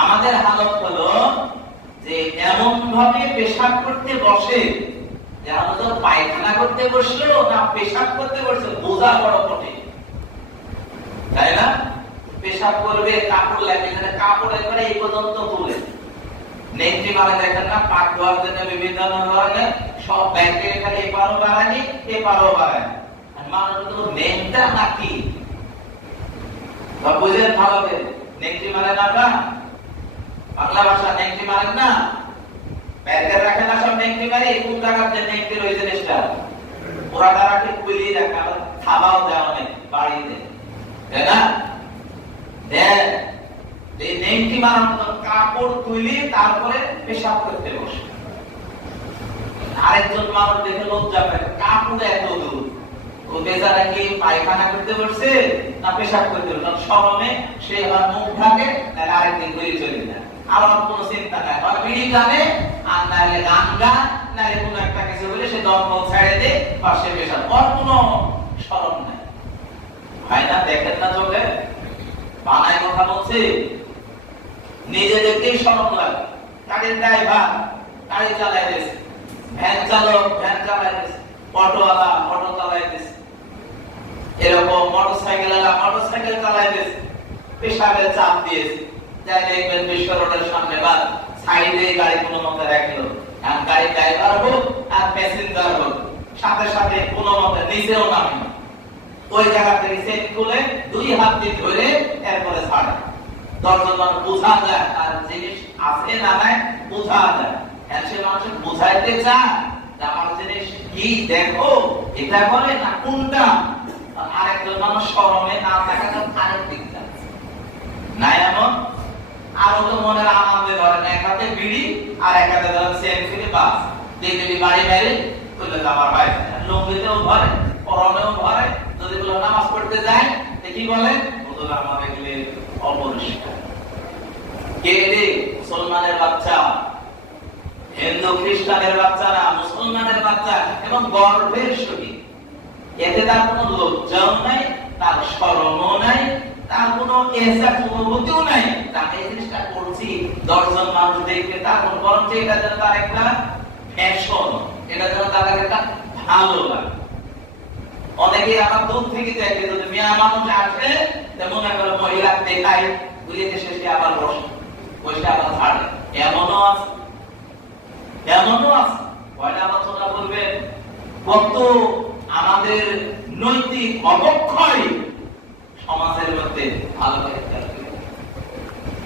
আমাদের হালত হলো যে এমন ভাবে পেশাব করতে বসে যে আমাদের পায়খানা করতে বসলো না পেশাব করতে বসছে বোঝা বড় কঠিন, তাই না? পেশাব করবে কাপড় লাগবে, কাপড় একবারে এই পর্যন্ত তুলে নেংটি মারা দেখেন না, পাক ধোয়ার জন্য বিভিন্ন ধরনের সব ব্যাংকে খালি এপারও বাড়ানি এপারও বাড়ানি, আর মানুষ তো নেংটা নাকি বুঝেন ভালোভাবে। নেংটি মারে না আপনার বাংলা ভাষা, নেংটি মারেন না, ব্যাংকে রাখে না সব নেংটি মারি, কোন টাকার যে নেংটি ওই জিনিসটা ওরা টাকাটি কুলিয়ে রাখে, আবার খাওয়াও দেয় অনেক বাড়িয়ে দেয়, তাই না? দেয় এই নেংটি মারার মতো কাপড় তুলি তারপরে পেশাব করতে বসে। আরেকজন মানুষ দেখে লজ্জা পায়, কাপড় এত দূর, ও বেচারা কি পায়খানা করতে বসছে না পেশাব করতে বসছে, শরমে সে আবার মুখ ঢাকে, তাহলে আরেকদিন ঘুরে চলে যায়, আবার কোনো চিন্তা নাই, হয় বিড়ি টানে আর নাহলে গান গান নাহলে কোনো একটা কিছু বলে সে দমকল ছেড়ে দেয় বা সে পেশাব, ওর কোনো শরম নাই। হয় না? দেখেন না চোখে বানায় কথা বলছে, নিজেদেরকেই শরম লাগে। গাড়ির ড্রাইভার গাড়ি চালাই দিয়েছে, ভ্যান চালক ভ্যান চালাই দিয়েছে, অটোওয়ালা অটো চালাই দিয়েছে, এরকম মোটরসাইকেলওয়ালা মোটরসাইকেল চালাই দিয়েছে, পেশাবের চাপ দিয়েছে, যাই দেখবেন বিশ্ব রোডের সামনে বা সাইডে গাড়ি কোনো মতে রাখলো, আর গাড়ি ড্রাইভার হোক আর প্যাসেঞ্জার হোক সাথে সাথে কোনো মতে নিচেও নামে না, ওই জায়গা থেকে সেট খুলে দুই হাত দিয়ে ধরে এরপরে ছাড়ে। দশজন মানুষ বোঝা যায় আর জিনিস আছে না নাই বোঝা যায়, সে মানুষের বোঝাইতে চায় যে আমার জিনিস কি দেখো এটা করে না কোনটা, আরেকজন মানুষ শরমে না থাকা আরেক দিক না, এমন আরো তো মনের আনন্দে ধরেন এক হাতে বিড়ি আর এক হাতে ধরেন সেম ফিরে বাস দেখবি বাড়ি বাইরে করলে তো আমার ভাই লঙ্গিতেও ভরে পরনেও ভরে, যদি বলো নামাজ পড়তে যায় কি বলে আমার এগুলি অপরিষ্কার। কে রে? মুসলমানের বাচ্চা, হিন্দু খ্রিস্টানের বাচ্চা না, মুসলমানের বাচ্চা, এবং গর্বের সহিত। এতে তার কোনো লজ্জাও নাই, তার শরমও নাই, তার কোনো অনুভূতিও নাই, তাকে এই জিনিসটা করছি 10 জন মানুষ দেখবে, তারপর বরঞ্চ এটা যেন তার একটা ফ্যাশন, এটা যেন তার একটা ভালো লাগে। অনেকে আমার দূর থেকে দেখে যদি মেয়া মানুষ আসে তেমন একবার মহিলা দেখায় বুঝিতে শেষে আবার বসে বসে আবার ছাড়ে, এমনও আছে, এমনও আছে। কয়টা আলোচনা করবেন কত আমাদের নৈতিক অবক্ষয় সমাজের মধ্যে ভালো করে